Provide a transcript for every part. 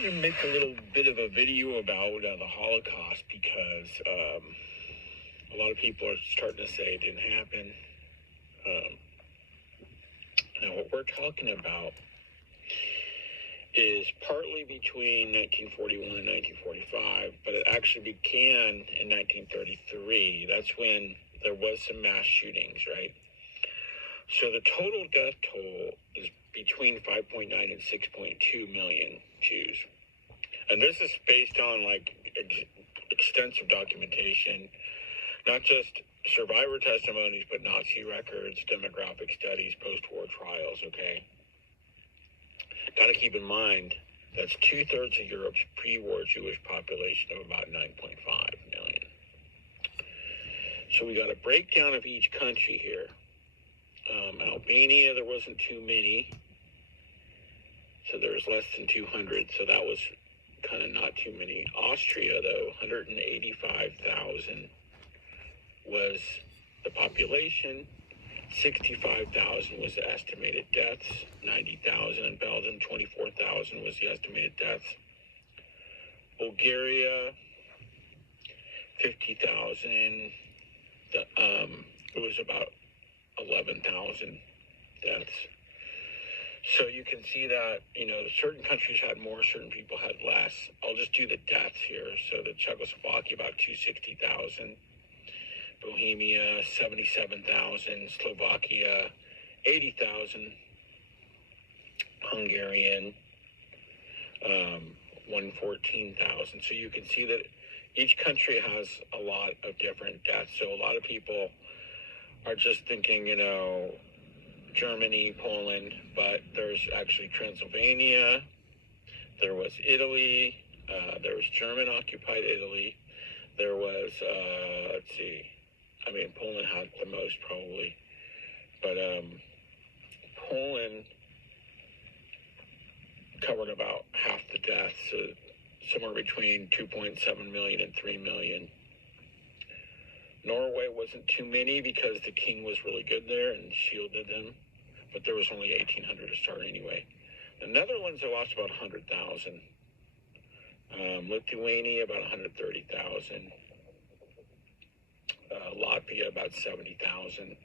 I'm going to make a little bit of a video about the Holocaust because a lot of people are starting to say it didn't happen. Now, what we're talking about is partly between 1941 and 1945, but it actually began in 1933. That's when there was some mass shootings, right? So the total death toll is between 5.9 and 6.2 million Jews. And this is based on extensive documentation, not just survivor testimonies, but Nazi records, demographic studies, post-war trials, okay? Got to keep in mind, that's 2/3 of Europe's pre-war Jewish population of about 9.5 million. So we got a breakdown of each country here. Albania, there wasn't too many. So there was less than 200, so that was kind of not too many. Austria, though, 185,000 was the population. 65,000 was the estimated deaths. 90,000 in Belgium. 24,000 was the estimated deaths. Bulgaria, 50,000. It was about 11,000 deaths. So you can see that, certain countries had more, certain people had less. I'll just do the deaths here. So the Czechoslovakia, about 260,000. Bohemia, 77,000. Slovakia, 80,000. Hungarian, 114,000. So you can see that each country has a lot of different deaths. So a lot of people are just thinking, Germany, Poland, but there's actually Transylvania, there was Italy, there was German-occupied Italy, there was, Poland had the most probably, but Poland covered about half the deaths, so somewhere between 2.7 million and 3 million. Norway wasn't too many because the king was really good there and shielded them, but there was only 1,800 to start anyway. The Netherlands, they lost about 100,000. Lithuania, about 130,000. Latvia, about 70,000.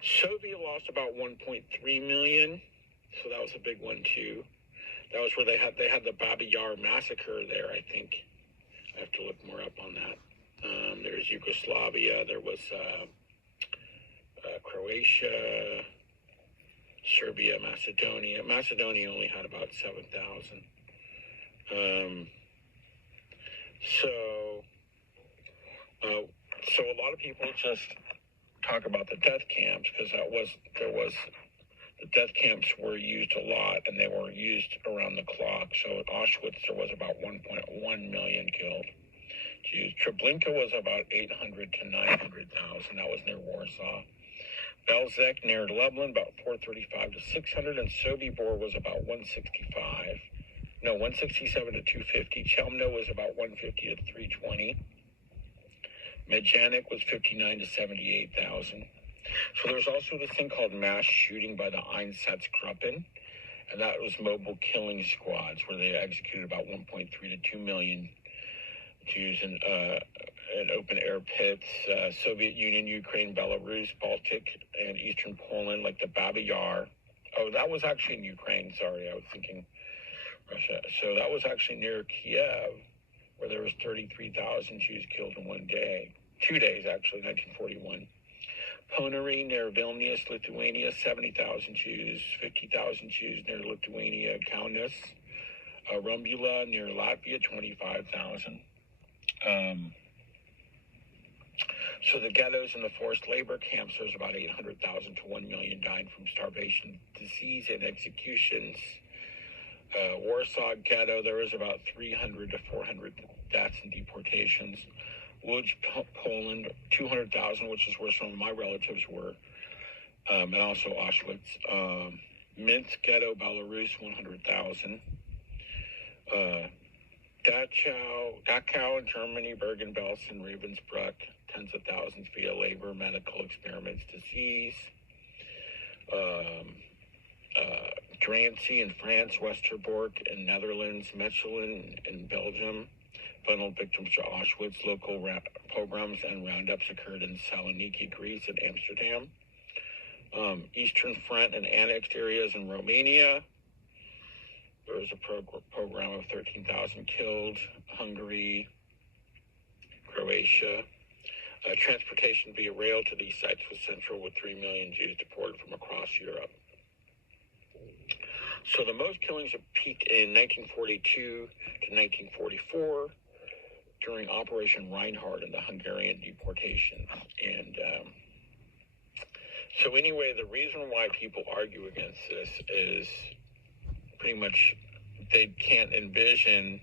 Soviet lost about 1.3 million, so that was a big one too. That was where they had the Babi Yar massacre there, I think. I have to look more up on that. There's Yugoslavia, there was Croatia, Serbia, Macedonia. Macedonia only had about 7,000. So a lot of people just talk about the death camps because the death camps were used a lot and they were used around the clock. So at Auschwitz, there was about 1.1 million killed Jews. Treblinka was about 800 to 900,000. That was near Warsaw. Belzec near Lublin, about 435 to 600, and Sobibor was about 167 to 250. Chelmno was about 150 to 320. Majdanek was 59 to 78,000. So there's also this thing called mass shooting by the Einsatzgruppen, and that was mobile killing squads where they executed about 1.3 to 2 million Jews in open air pits. Soviet Union, Ukraine, Belarus, Baltic, and Eastern Poland, like the Babi Yar. Oh, that was actually in Ukraine. Sorry, I was thinking Russia. So that was actually near Kiev, where there was 33,000 Jews killed in 1 day. 2 days, actually, 1941. Ponary near Vilnius, Lithuania, 70,000 Jews. 50,000 Jews near Lithuania, Kaunas. Rumbula near Latvia, 25,000. So the ghettos and the forced labor camps, there's about 800,000 to 1 million died from starvation, disease, and executions. Warsaw ghetto, there was about 300 to 400 deaths and deportations. Łódź, Poland, 200,000, which is where some of my relatives were, and also Auschwitz. Minsk ghetto, Belarus, 100,000. Dachau in Germany, Bergen-Belsen, Ravensbrück, tens of thousands via labor, medical experiments, disease. Drancy in France, Westerbork in Netherlands, Mechelen in Belgium funneled victims to Auschwitz. Local pogroms and roundups occurred in Saloniki, Greece, and Amsterdam. Eastern Front and annexed areas in Romania. There was a program of 13,000 killed. Hungary, Croatia. Transportation via rail to these sites was central, with 3 million Jews deported from across Europe. So the most killings have peaked in 1942 to 1944 during Operation Reinhardt and the Hungarian deportation. And so anyway, the reason why people argue against this is pretty much they can't envision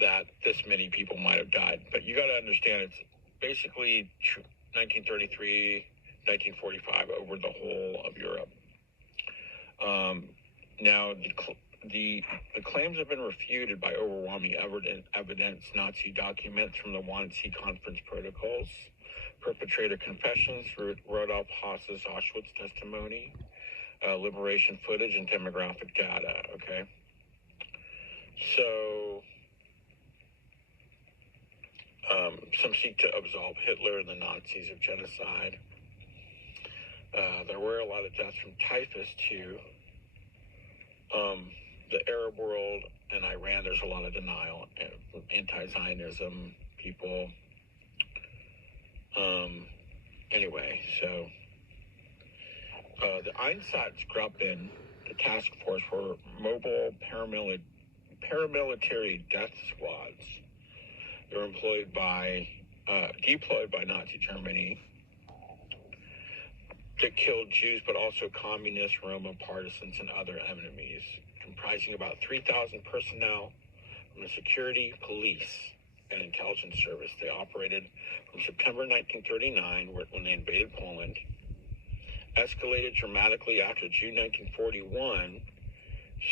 that this many people might have died. But you got to understand, it's basically 1933, 1945 over the whole of Europe. Now, the claims have been refuted by overwhelming evidence, Nazi documents from the Wanasee Conference protocols, perpetrator confessions, Rudolf Haas's Auschwitz testimony, liberation footage, and demographic data, okay? So, some seek to absolve Hitler and the Nazis of genocide. There were a lot of deaths from typhus, too. The Arab world and Iran, there's a lot of denial, anti-Zionism, people. Anyway, so the Einsatzgruppen, the task force for mobile paramilitary death squads. They were deployed by Nazi Germany that killed Jews, but also communists, Roma partisans, and other enemies, comprising about 3,000 personnel from the security, police, and intelligence service. They operated from September 1939, when they invaded Poland, escalated dramatically after June 1941,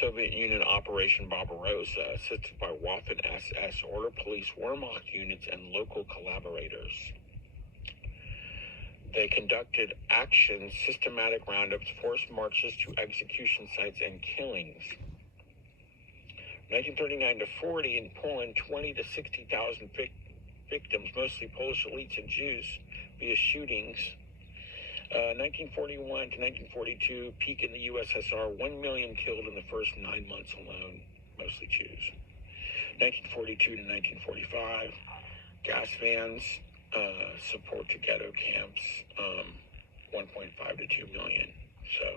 Soviet Union Operation Barbarossa, assisted by Waffen-SS, Order Police, Wehrmacht units, and local collaborators. They conducted actions, systematic roundups, forced marches to execution sites, and killings. 1939 to 40 in Poland, 20 to 60,000 victims, mostly Polish elites and Jews, via shootings. 1941 to 1942, peak in the USSR, 1 million killed in the first 9 months alone, mostly Jews. 1942 to 1945, gas vans, support to ghetto camps, 1.5 to 2 million. So,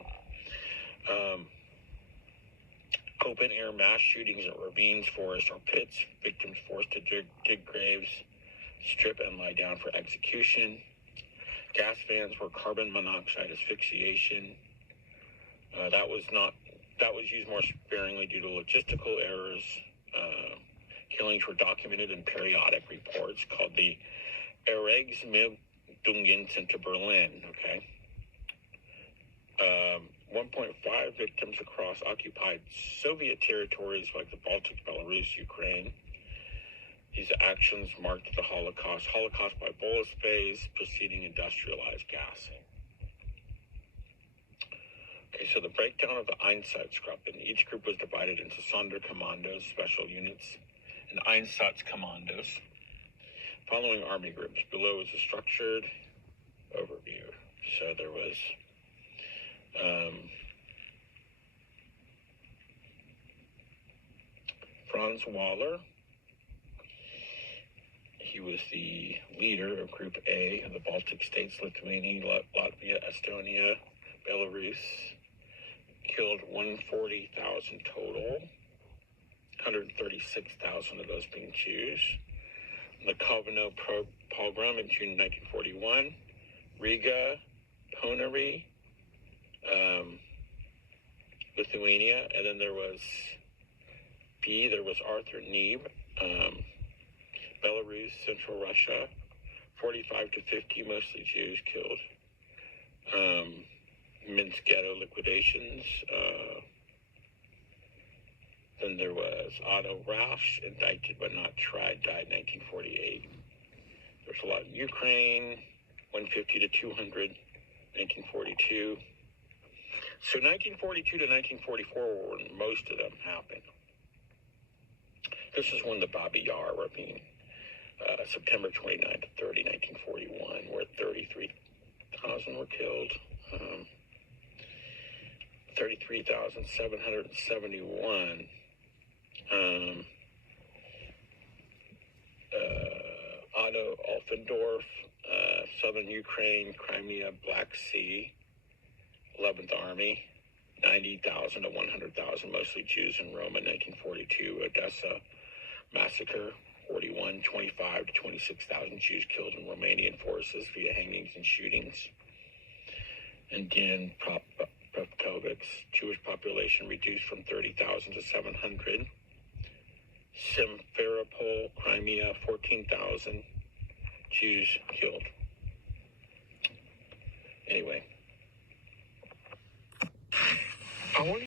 open air mass shootings at ravines, forests, or pits, victims forced to dig graves, strip and lie down for execution. Gas vans were carbon monoxide asphyxiation. That was used more sparingly due to logistical errors. Killings were documented in periodic reports called the Erregungsmeldungen into Berlin, okay? 1.5 victims across occupied Soviet territories like the Baltic, Belarus, Ukraine. These actions marked the Holocaust by bolus phase, preceding industrialized gassing. Okay, so the breakdown of the Einsatzgruppen. Each group was divided into Sonderkommandos, special units, and Einsatzkommandos, following army groups. Below is a structured overview. So there was Franz Waller. He was the leader of Group A of the Baltic states, Lithuania, Latvia, Estonia, Belarus. Killed 140,000 total, 136,000 of those being Jews. The Kovno pogrom in June 1941, Riga, Ponary, Lithuania, and then there was Arthur Neeb, Belarus, Central Russia, 45 to 50, mostly Jews killed. Minsk ghetto liquidations. Then there was Otto Rausch, indicted but not tried, died 1948. There's a lot in Ukraine, 150 to 200, 1942. So 1942 to 1944 when most of them happened. This is when the Babi Yar were being, September 29 to 30, 1941, where 33,000 were killed. 33,771 Otto Alfendorf, southern Ukraine, Crimea, Black Sea, 11th Army, 90,000 to 100,000, mostly Jews in Rome in 1942. Odessa massacre, 41, 25 to 26,000 Jews killed in Romanian forces via hangings and shootings. And then Propkovic's Jewish population reduced from 30,000 to 700. Simferopol, Crimea, 14,000 Jews killed. Anyway. I want